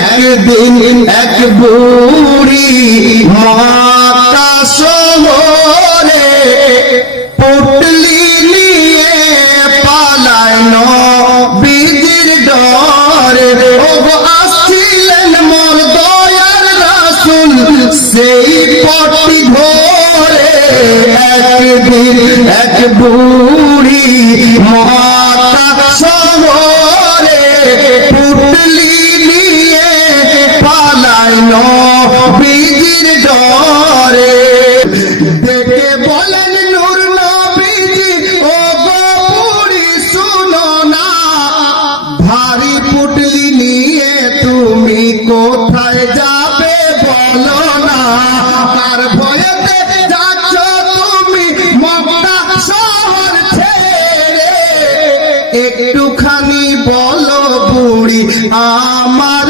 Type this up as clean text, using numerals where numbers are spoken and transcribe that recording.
একদিন এক বুড়ি মক্কা শহরে পুটলি নিয়ে পালায় নবীজির ডরে। ওগো আসছিলেন মোর দয়ার রাসূল সেই পথটি ধরে। একদিন এক বুড়ি